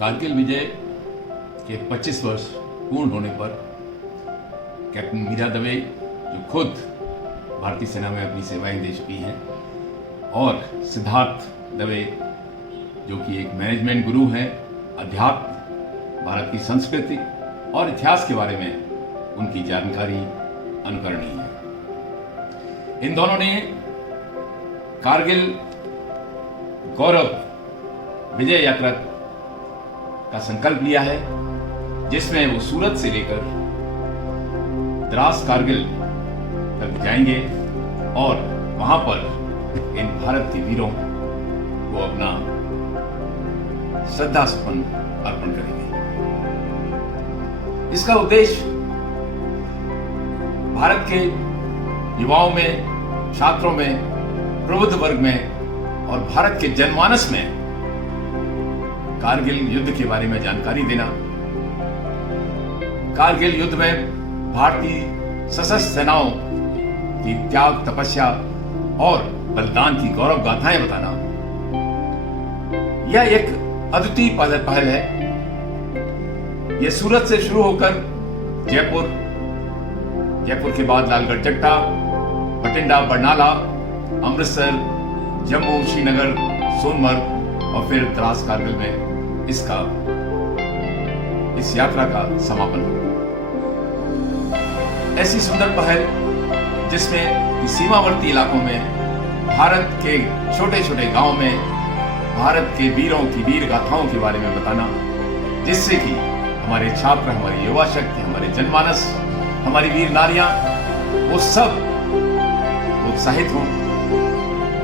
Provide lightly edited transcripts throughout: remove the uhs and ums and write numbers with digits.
कारगिल विजय के 25 वर्ष पूर्ण होने पर कैप्टन मीरा दवे, जो खुद भारतीय सेना में अपनी सेवाएं दे चुकी हैं, और सिद्धार्थ दवे, जो कि एक मैनेजमेंट गुरु हैं, अध्यात्म, भारत की संस्कृति और इतिहास के बारे में उनकी जानकारी अनुकरणीय है। इन दोनों ने कारगिल गौरव विजय यात्रा का संकल्प लिया है, जिसमें वो सूरत से लेकर द्रास कारगिल तक जाएंगे और वहां पर इन भारत के वीरों को अपना श्रद्धा सुमन अर्पण करेंगे। इसका उद्देश्य भारत के युवाओं में, छात्रों में, प्रबुद्ध वर्ग में और भारत के जनमानस में कारगिल युद्ध के बारे में जानकारी देना, कारगिल युद्ध में भारतीय सशस्त्र सेनाओं की त्याग, तपस्या और बलिदान की गौरव गाथाएं बताना, यह एक अद्वितीय पहल है। यह सूरत से शुरू होकर जयपुर के बाद लालगढ़ चट्टा, बठिंडा, बरनाला, अमृतसर, जम्मू, श्रीनगर, सोनमर्ग और फिर द्रास कारगिल में इस यात्रा का समापन होगा। ऐसी सुंदर पहल जिसमें सीमावर्ती इलाकों में, भारत के छोटे छोटे गांवों में भारत के वीरों की वीर गाथाओं के बारे में बताना, जिससे कि हमारे छात्र, हमारी युवा शक्ति, हमारे जनमानस, हमारी वीर नारियां, वो सब उत्साहित हों,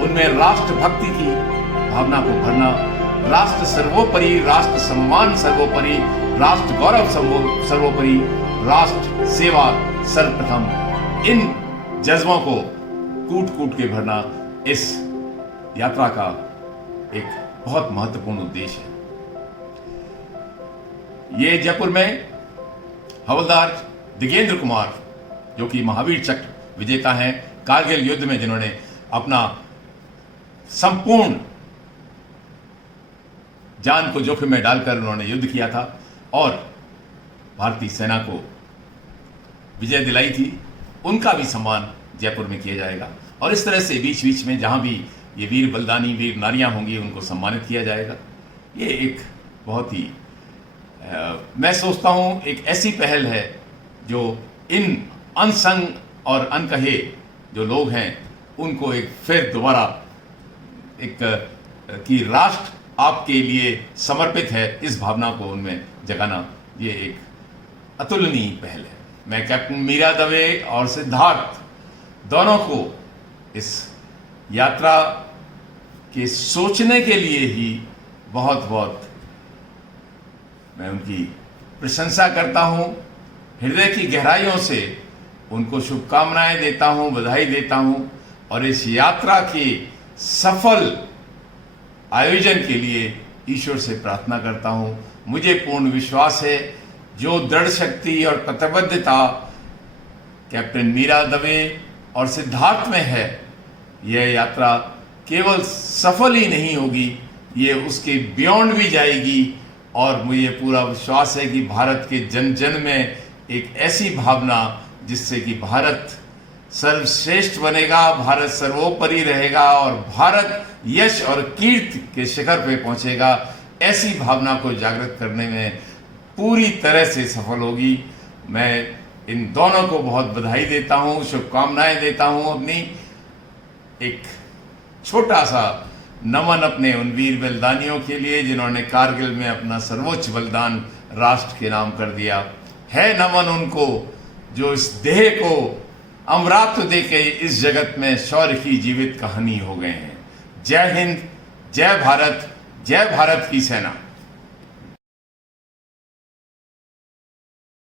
उनमें राष्ट्र भक्ति की भावना को भरना, राष्ट्र सर्वोपरि, राष्ट्र सम्मान सर्वोपरि, राष्ट्र गौरव सर्वोपरि, राष्ट्र सेवा सर्वप्रथम, इन जज्बों को कूट कूट के भरना इस यात्रा का एक बहुत महत्वपूर्ण उद्देश्य है। ये जयपुर में हवलदार दिगेंद्र कुमार, जो कि महावीर चक्र विजेता हैं, कारगिल युद्ध में जिन्होंने अपना संपूर्ण जान को जोखिम में डालकर उन्होंने युद्ध किया था और भारतीय सेना को विजय दिलाई थी, उनका भी सम्मान जयपुर में किया जाएगा। और इस तरह से बीच बीच में जहां भी ये वीर बलिदानी, वीर नारियां होंगी, उनको सम्मानित किया जाएगा। ये एक बहुत ही मैं सोचता हूं एक ऐसी पहल है जो इन अनसंग और अनकहे जो लोग हैं उनको एक फिर दोबारा एक कि राष्ट्र आपके लिए समर्पित है, इस भावना को उनमें जगाना, ये एक अतुलनीय पहल है। मैं कैप्टन मीरा दवे और सिद्धार्थ दोनों को इस यात्रा के सोचने के लिए ही बहुत बहुत मैं उनकी प्रशंसा करता हूं, हृदय की गहराइयों से उनको शुभकामनाएं देता हूं, बधाई देता हूं और इस यात्रा के सफल आयोजन के लिए ईश्वर से प्रार्थना करता हूं। मुझे पूर्ण विश्वास है जो दृढ़ शक्ति और प्रतिबद्धता कैप्टन मीरा दवे और सिद्धार्थ में है, यह यात्रा केवल सफल ही नहीं होगी, ये उसके बियॉन्ड भी जाएगी। और मुझे पूरा विश्वास है कि भारत के जन जन में एक ऐसी भावना जिससे कि भारत सर्वश्रेष्ठ बनेगा, भारत सर्वोपरि रहेगा और भारत यश और कीर्ति के शिखर पे पहुंचेगा, ऐसी भावना को जागृत करने में पूरी तरह से सफल होगी। मैं इन दोनों को बहुत बधाई देता हूं, शुभकामनाएं देता हूं। अपनी एक छोटा सा नमन अपने उन वीर बलिदानियों के लिए जिन्होंने कारगिल में अपना सर्वोच्च बलिदान राष्ट्र के नाम कर दिया है। नमन उनको जो इस देह को अमरात्व देके इस जगत में शौर्य की जीवित कहानी हो गए हैं। जय हिंद, जय भारत की सेना।